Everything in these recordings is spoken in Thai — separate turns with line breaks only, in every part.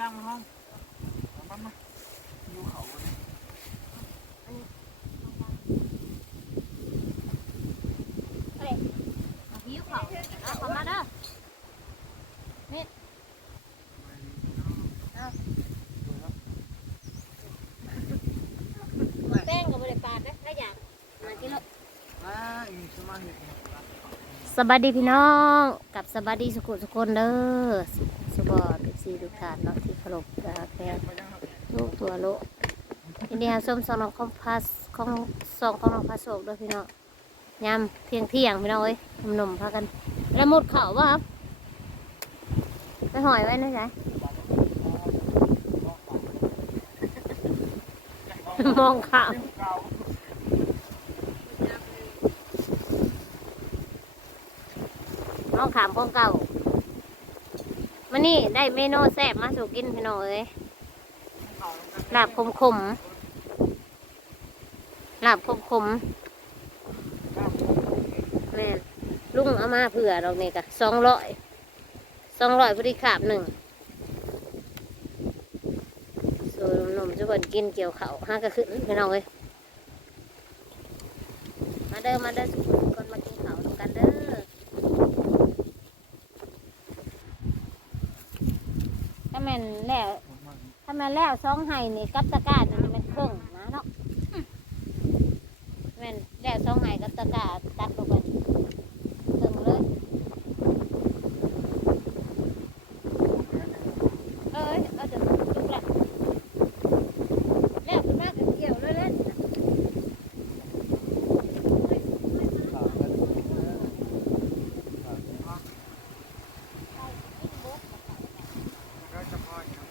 ขนาดตรงย่างมาห้องเอามันมาอยู่เขาเลย
เอาผิวเขาเอาเข้ามาเด้อแป้งกับบริปาดนะถ้าอยากมากินแล้ว
อ่าอีกสมาธิ
สวัสดีพี่น้องกับสวัสดีสุขุสุคนเด้อสุบอดซีทุกท่านเนาะที่เคารพรักแฟนลูกตัวโลกอินเดียส้มสองน้องของพัสของสองของน้องพัสโศกด้วยพี่น้องยามเที่ยงเที่ยงพี่น้องเอ้ยหนุ่มๆพากัน แล้วหมดเข่าวป่ะครับไปหอยไว้นะจ๊ะมองข่าว ห้องขามของเก่ามานี่ได้เมนูแซ่บมาสู่กินพี่น้องเอ้ย
เก่า
ลาบขมขมๆลาบขมขมแม่ลุงเอามาเผื่อดอกนี่ยกะสองร้อยสองร้อยพอดีขาบหนึ่งสูตรหนุ่มจะเปิดกินเกี่ยวเขาห้ากระขึ้นพี่น้องเอ้ยมาเด้อมาเด้อสุกคนมากินเขาวด้วยกันเด้อ ถ้า แม่นแล้วถ้าแม่นแล้วสองไห้นี่กับตะกร้านี่มันเครื่องนะเนาะอืมแม่นแล้วสองไห้กับตะกร้าตัดลงไปเครื่องเลยเอ้ยเอาจะจุกละแล้วขึ้นมาก็เกี่ยวเลยเล่นน่ะ
ก็เฉพาะอย่าง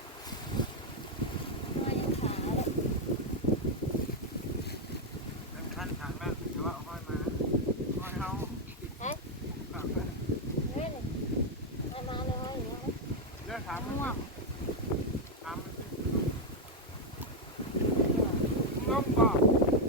นั้นขั้นทางนั้นหรือว่าห้อยมาห้อยเฮา
เฮ้ยนี่เอามาเลยเอาอยู่นะ
เลือกถามมันถามมัน ลง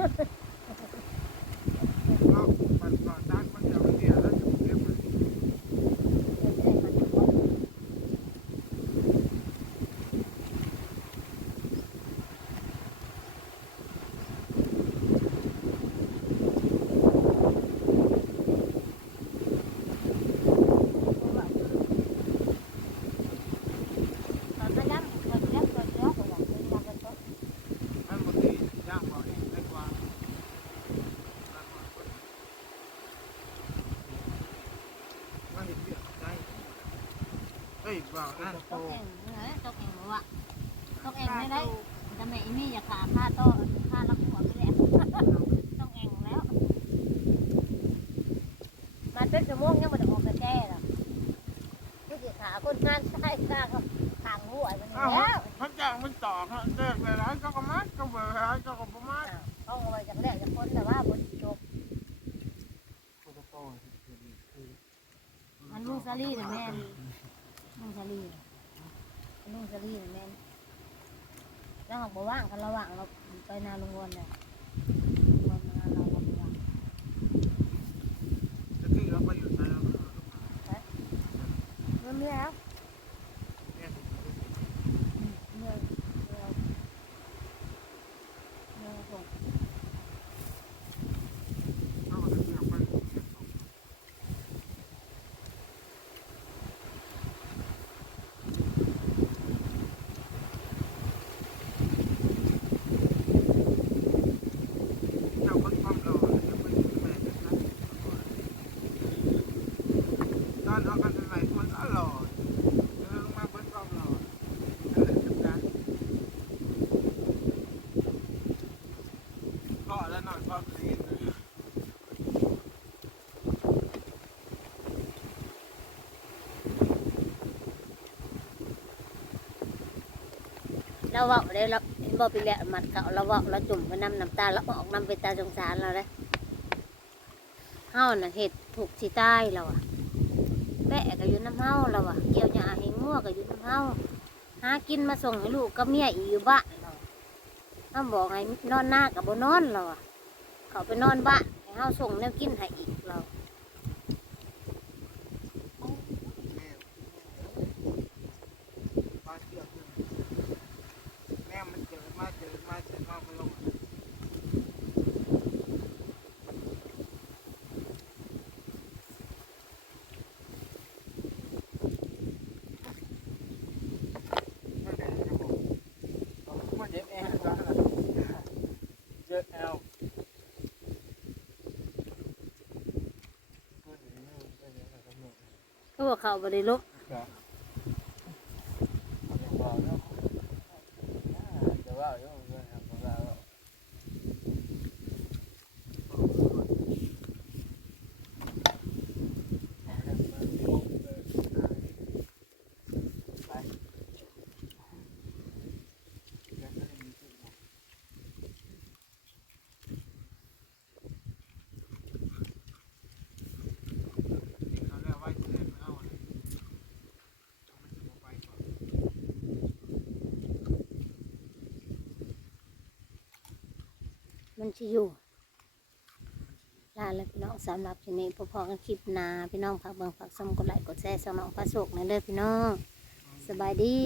Ha ha ha. เฮ้ยบอกนั่น
ตกเองเฮ้ยตกเองหรือวะตกเองไม่ได้จะไม่มีอย่าขาค่าโต๊ะค่าลักหัวไม่ได้ต้องเองแล้วมันเป็นชั่วโมงยังไม่ได้ออกกระแจหรอกนี่คือขาคนงานใช่ข้างทางหัวมัน
อ้าว
แล้ว
พระเจ้ามันต่อฮะเด็กเลยร้านก็กระมัดก็เบอร์ร้านก็กระมัด
ต้องเอาไว้จากแรกจากคนแต่ว่าบนจบมันลุงซาลี่หรือแม่นลุงซาลี่ลุงซาลี่หรือแม่นแล้วหากบ่ว่างกันระหว่างเราไปนาลุงวนเลยลุงวนมาเราบ่ว่าง
จะคือเราไปอยู่ในเรา
เมื่อเมื่อแล้ว
เนี่ย
เมื่อเมื่อเมื่อส่ง
เราจะเที่ยวไป เจ้าคนความรอจะไปแม่จะนั่งต อนเอากันใหม่มันก็รอเดินมาเบิ้ลความรอนั่นแหละจัดการก็แล้วนอนความดีน
เราเว่าได้เราเห็นบ่ปีแรกมัดเขาเราเว่าเราจุ่มไปน้ำน้ำตาเราออกน้ำไปตาสงสารเราเลยเฮ้าน่ะเห็ดถูกสิตายเราอะ แปะก็อยู่น้ำเฮาเราอะเกี่ยวหญ้าให้งัวก็อยู่น้ำเฮาหากินมาส่งให้ลูกกับเมียอีกอยู่บ้านเราเฮาบอกให้นอนหน้ากับบนอนเราอะเขาไปนอนบ้านให้เฮาส่งแนวกินให้อีกเรา
แม่มันเจอมาเจอมาเจอมาไปลงนั่นแหละครับผมมันเจ็บแอลก็เจ็บแอล
เขาบอกเขาบ่ได้ลุ
เขาเรียกว่าเจ็บแอลเลยมันจะไปก่อน
มันจะอยู่ลาแล้วพี่น้องสำหรับทีนี้พอๆกันคลิปนาพี่น้องฝากเบิ่งฝากชมกดไลค์กดแชร์สองน้องพระสุกในเด้อพี่น้องสบายดี